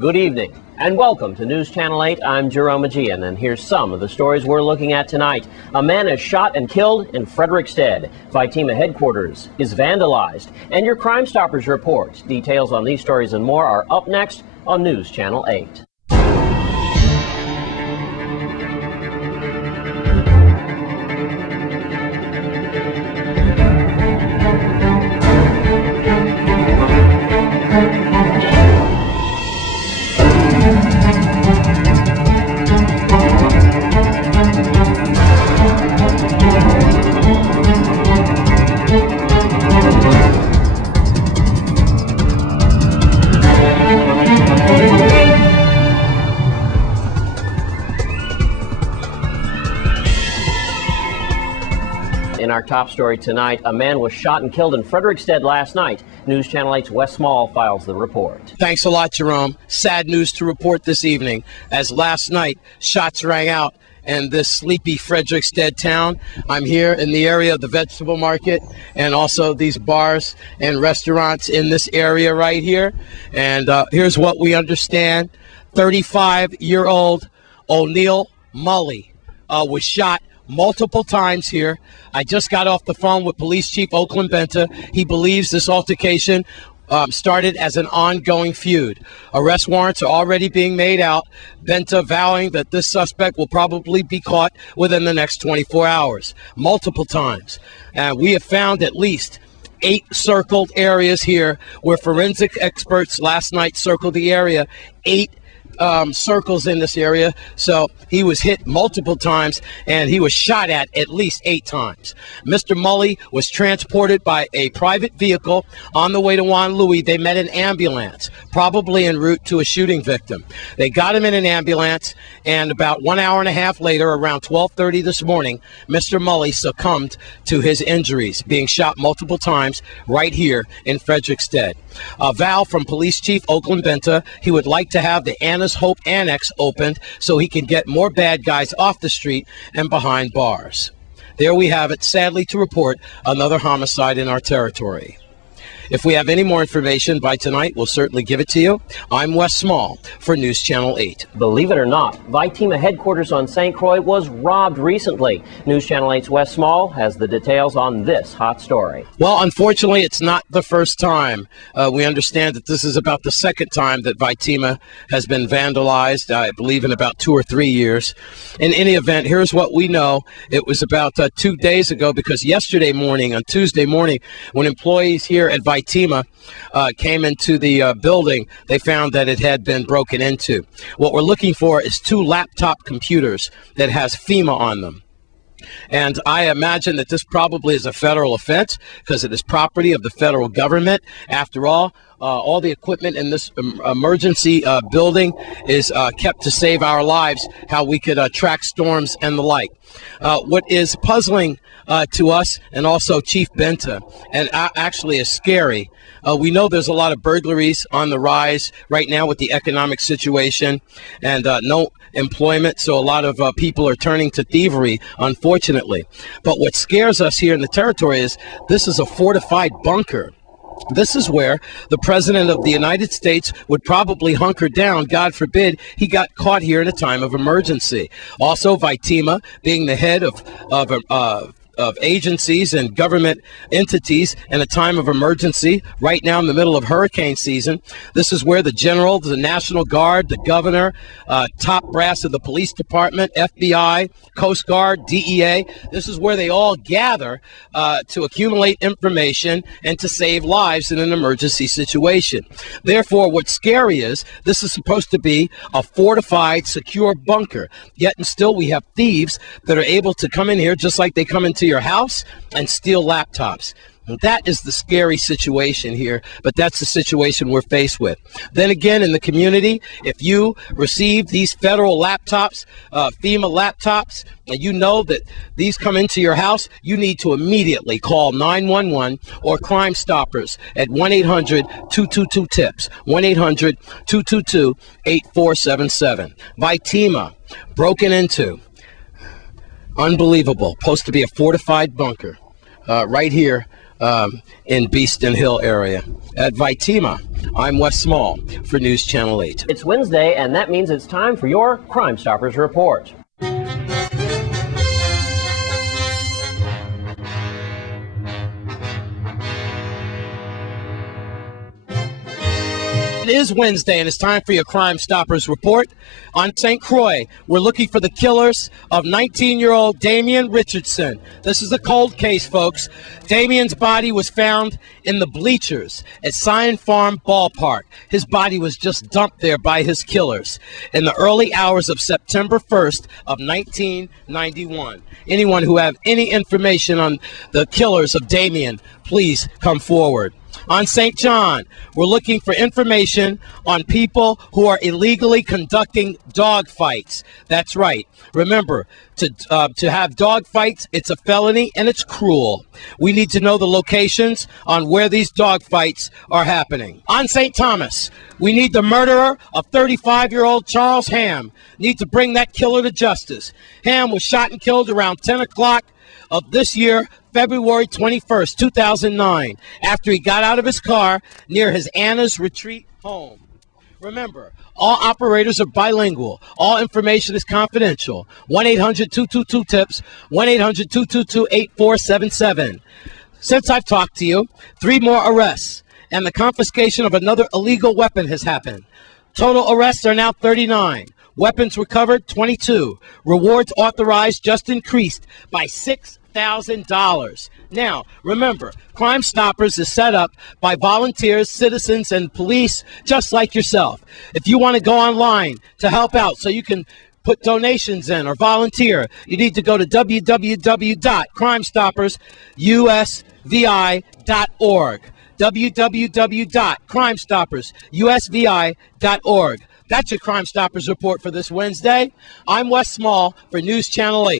Good evening and welcome to News Channel 8. I'm Jerome Aegean, and here's some of the stories we're looking at tonight. A man is shot and killed in Frederickstead. V.I.T.E.M.A headquarters is vandalized. And your Crime Stoppers report. Details on these stories and more are up next on News Channel 8. In our top story tonight, a man was shot and killed in Frederickstead last night. News Channel 8's Wes Small files the report. Thanks a lot, Jerome. Sad news to report this evening, as last night shots rang out in this sleepy Frederickstead town. I'm here in the area of the vegetable market and also these bars and restaurants in this area right here. And here's what we understand. 35-year-old O'Neal Mully was shot multiple times here. I just got off the phone with Police Chief Oakland Benta. He believes this altercation started as an ongoing feud. Arrest warrants are already being made out. Benta vowing that this suspect will probably be caught within the next 24 hours, multiple times. We have found at least 8 circled areas here where forensic experts last night circled the area. 8 circles in this area. So he was hit multiple times and he was shot at least 8 times. Mr. Mully was transported by a private vehicle on the way to Juan Louis. They met an ambulance, probably en route to a shooting victim. They got him in an ambulance, and about 1 hour and a half later, around 12:30 this morning, Mr. Mully succumbed to his injuries, being shot multiple times right here in Frederickstead. A vow from Police Chief Oakland Benta: he would like to have the Anna's Hope Annex opened so he can get more bad guys off the street and behind bars. There we have it, sadly to report, another homicide in our territory. If we have any more information by tonight, we'll certainly give it to you. I'm Wes Small for News Channel 8. Believe it or not, V.I.T.E.M.A headquarters on St. Croix was robbed recently. News Channel 8's Wes Small has the details on this hot story. Well, unfortunately, it's not the first time. We understand that this is about the second time that V.I.T.E.M.A has been vandalized, I believe in about 2 or 3 years. In any event, here's what we know. It was about 2 days ago, because yesterday morning, on Tuesday morning, when employees here at V.I.T.E.M.A came into the building, they found that it had been broken into. What we're looking for is 2 laptop computers that has V.I.T.E.M.A on them. And I imagine that this probably is a federal offense because it is property of the federal government. After all the equipment in this emergency building is kept to save our lives, how we could track storms and the like. What is puzzling to us, and also Chief Benta, and actually is scary, we know there's a lot of burglaries on the rise right now with the economic situation and no employment, so a lot of people are turning to thievery, unfortunately. But what scares us here in the territory is this is a fortified bunker. This is where the President of the United States would probably hunker down. God forbid he got caught here in a time of emergency. Also, V.I.T.E.M.A being the head of agencies and government entities in a time of emergency, right now in the middle of hurricane season. This is where the general, the National Guard, the governor, top brass of the police department, FBI, Coast Guard, DEA, this is where they all gather to accumulate information and to save lives in an emergency situation. Therefore, what's scary is this is supposed to be a fortified, secure bunker, yet and still we have thieves that are able to come in here just like they come into your house and steal laptops. That is the scary situation here, but that's the situation we're faced with. Then again, in the community, if you receive these federal laptops, V.I.T.E.M.A laptops, and you know that these come into your house, you need to immediately call 911 or Crime Stoppers at 1-800-222-TIPS, 1-800-222-8477. V.I.T.E.M.A, broken into. Unbelievable. Supposed to be a fortified bunker right here in Beeston Hill area. At V.I.T.E.M.A, I'm Wes Small for News Channel 8. It's Wednesday, and that means it's time for your Crime Stoppers report. It is Wednesday, and it's time for your Crime Stoppers report. On St. Croix, we're looking for the killers of 19-year-old Damian Richardson. This is a cold case, folks. Damian's body was found in the bleachers at Scion Farm Ballpark. His body was just dumped there by his killers in the early hours of September 1st of 1991. Anyone who have any information on the killers of Damian, please come forward. On St. John, we're looking for information on people who are illegally conducting dog fights. That's right. Remember, to have dog fights, it's a felony and it's cruel. We need to know the locations on where these dog fights are happening. On St. Thomas, we need the murderer of 35-year-old Charles Ham. Need to bring that killer to justice. Ham was shot and killed around 10 o'clock of this year, February 21st, 2009, after he got out of his car near his Anna's Retreat home. Remember, all operators are bilingual. All information is confidential. 1-800-222-TIPS, 1-800-222-8477. Since I've talked to you, 3 more arrests and the confiscation of another illegal weapon has happened. Total arrests are now 39. Weapons recovered, 22. Rewards authorized just increased by $6,000. Now, remember, Crime Stoppers is set up by volunteers, citizens, and police just like yourself. If you want to go online to help out so you can put donations in or volunteer, you need to go to www.crimestoppersusvi.org. www.crimestoppersusvi.org. That's your Crime Stoppers report for this Wednesday. I'm Wes Small for News Channel 8.